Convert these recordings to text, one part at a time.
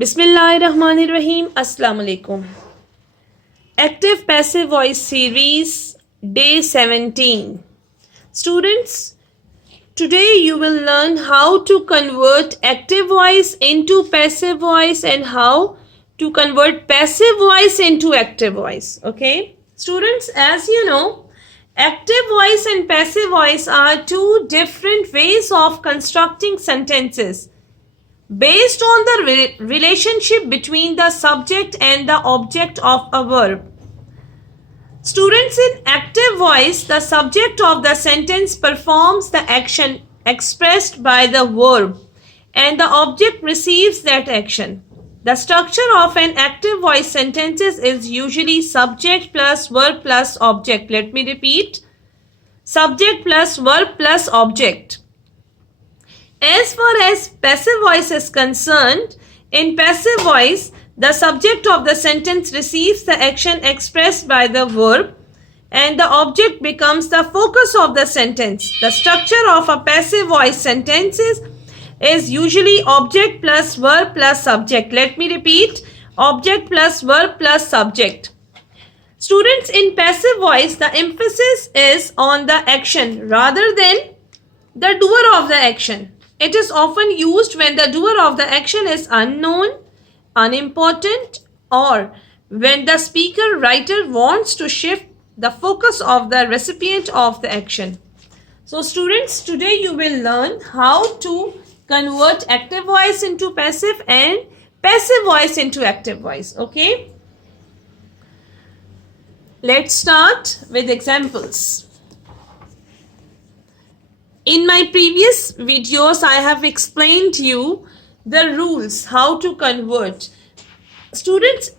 Bismillahirrahmanirrahim. Assalamu alaikum. Active passive voice series day 17. Students, today you will learn how to convert active voice into passive voice and how to convert passive voice into active voice. Okay? Students, as you know, active voice and passive voice are two different ways of constructing sentences based on the relationship between the subject and the object of a verb. Students, in active voice, the subject of the sentence performs the action expressed by the verb and the object receives that action. The structure of an active voice sentence is usually subject plus verb plus object. Let me repeat. Subject plus verb plus object. As far as passive voice is concerned, in passive voice, the subject of the sentence receives the action expressed by the verb and the object becomes the focus of the sentence. The structure of a passive voice sentence is usually object plus verb plus subject. Let me repeat. Object plus verb plus subject. Students, in passive voice, the emphasis is on the action rather than the doer of the action. It is often used when the doer of the action is unknown, unimportant, or when the speaker writer wants to shift the focus of the recipient of the action. So students, today you will learn how to convert active voice into passive and passive voice into active voice. Okay? Let's start with examples. In my previous videos, I have explained you the rules, how to convert. Students,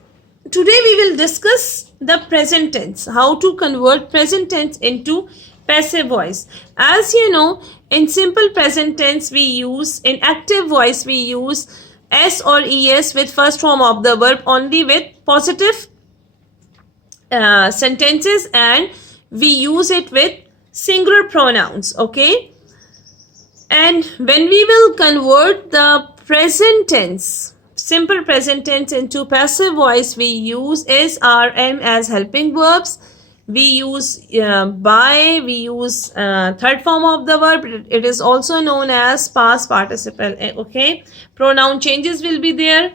today we will discuss the present tense, how to convert present tense into passive voice. As you know, in simple present tense in active voice we use S or ES with first form of the verb only with positive sentences, and we use it with singular pronouns. Okay? And when we will convert the present tense, simple present tense into passive voice, we use is, are, am as helping verbs. We use by, we use third form of the verb. It is also known as past participle. Okay? Pronoun changes will be there.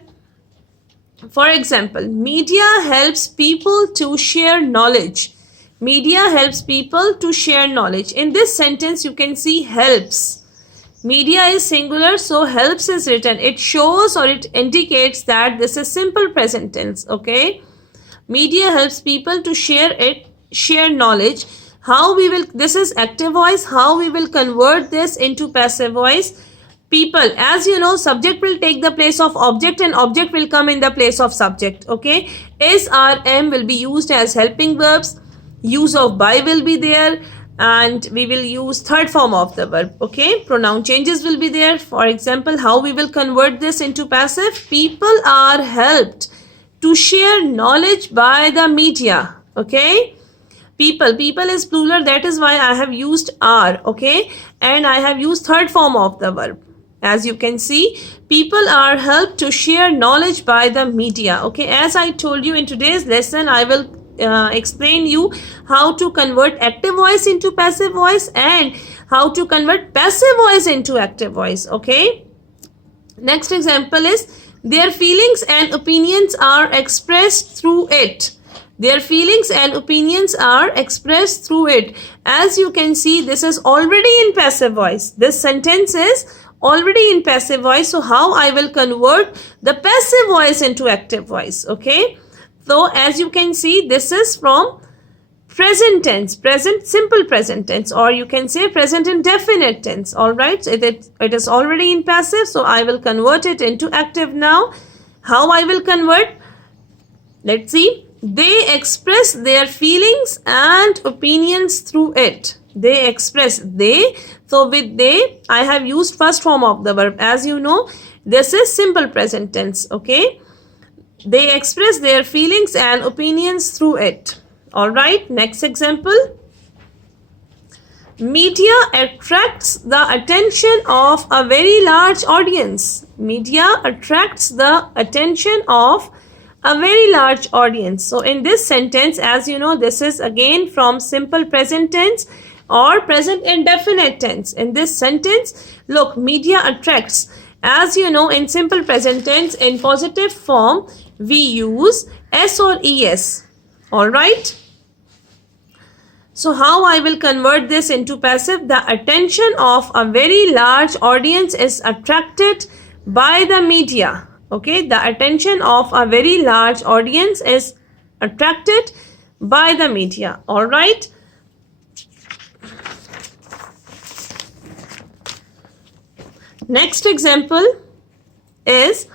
For example, media helps people to share knowledge. Media helps people to share knowledge. In this sentence, you can see helps. Media is singular, so helps is written. It shows or it indicates that this is simple present tense. Okay? Media helps people to share knowledge. How we will, this is active voice. How we will convert this into passive voice? People, as you know, subject will take the place of object and object will come in the place of subject. Okay? Is, are, am will be used as helping verbs. Use of by will be there. And we will use third form of the verb. Okay? Pronoun changes will be there. For example, how we will convert this into passive? People are helped to share knowledge by the media. Okay? People is plural, that is why I have used are. Okay? And I have used third form of the verb. As you can see, people are helped to share knowledge by the media. Okay? As I told you in today's lesson, I will explain you how to convert active voice into passive voice and how to convert passive voice into active voice. Okay? Next example is, their feelings and opinions are expressed through it. Their feelings and opinions are expressed through it. As you can see, this is already in passive voice. This sentence is already in passive voice. So how I will convert the passive voice into active voice? Okay? So as you can see, this is from present tense, present simple present tense, or you can say present indefinite tense. All right, it is already in passive, so I will convert it into active now. How I will convert? Let's see. They express their feelings and opinions through it. They express, they. So with they, I have used first form of the verb. As you know, this is simple present tense. Okay? They express their feelings and opinions through it. Alright, next example. Media attracts the attention of a very large audience. Media attracts the attention of a very large audience. So in this sentence, as you know, this is again from simple present tense or present indefinite tense. In this sentence, look, media attracts. As you know, in simple present tense, in positive form, we use S or ES. Alright? So how I will convert this into passive? The attention of a very large audience is attracted by the media. Okay, the attention of a very large audience is attracted by the media. Alright? Next example is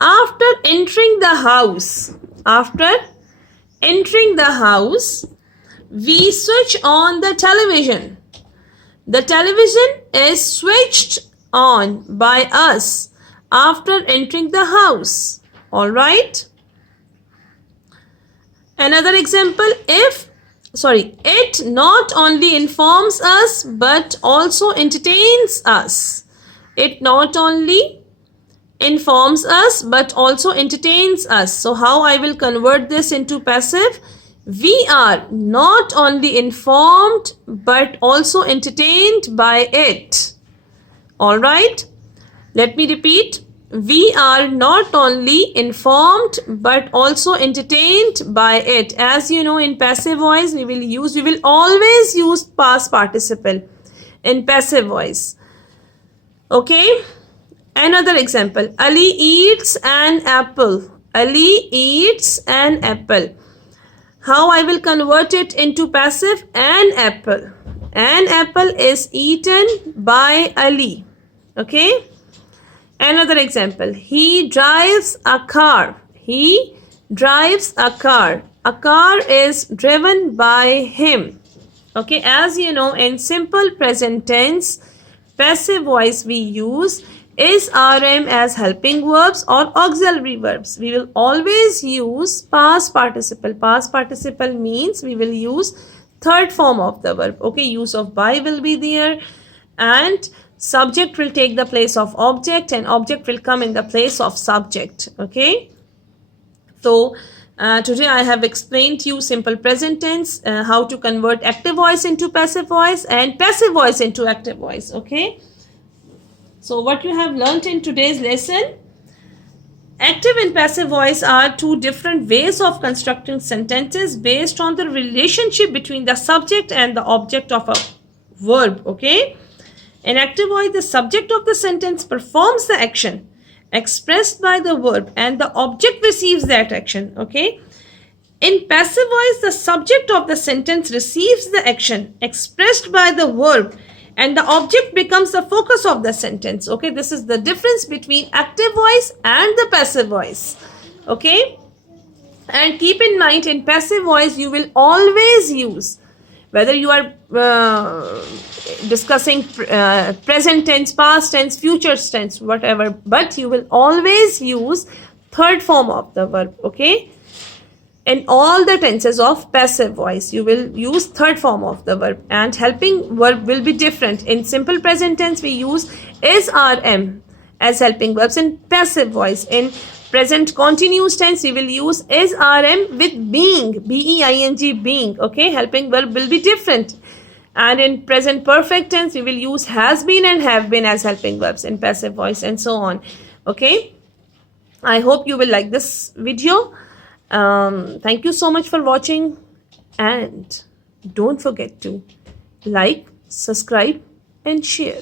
after entering the house. After entering the house, we switch on the television. The television is switched on by us after entering the house. Alright? Another example, it not only informs us but also entertains us. It not only informs us but also entertains us. So how I will convert this into passive? We are not only informed but also entertained by it. Alright? Let me repeat. We are not only informed but also entertained by it. As you know, in passive voice, we will always use past participle in passive voice. Okay? Another example. Ali eats an apple. Ali eats an apple. How I will convert it into passive? An apple. An apple is eaten by Ali. Okay? Another example. He drives a car. He drives a car. A car is driven by him. Okay? As you know, in simple present tense, passive voice we use is RM as helping verbs or auxiliary verbs. We will always use past participle. Past participle means we will use third form of the verb. Okay, use of by will be there and subject will take the place of object and object will come in the place of subject. Okay. So today I have explained to you simple present tense, how to convert active voice into passive voice and passive voice into active voice. Okay. So what you have learnt in today's lesson, active and passive voice are two different ways of constructing sentences based on the relationship between the subject and the object of a verb. Okay. In active voice, the subject of the sentence performs the action expressed by the verb and the object receives that action. Okay. In passive voice, the subject of the sentence receives the action expressed by the verb and the object becomes the focus of the sentence. Okay, this is the difference between active voice and the passive voice. Okay, and keep in mind, in passive voice you will always use, whether you are discussing present tense, past tense, future tense, whatever, but you will always use third form of the verb. Okay, in all the tenses of passive voice, you will use third form of the verb and helping verb will be different. In simple present tense, we use is, RM as helping verbs. In passive voice, in present continuous tense, we will use is, RM with being, B-E-I-N-G, being. Okay, helping verb will be different. And in present perfect tense, we will use has been and have been as helping verbs in passive voice and so on. Okay, I hope you will like this video. Thank you so much for watching and don't forget to like, subscribe and share.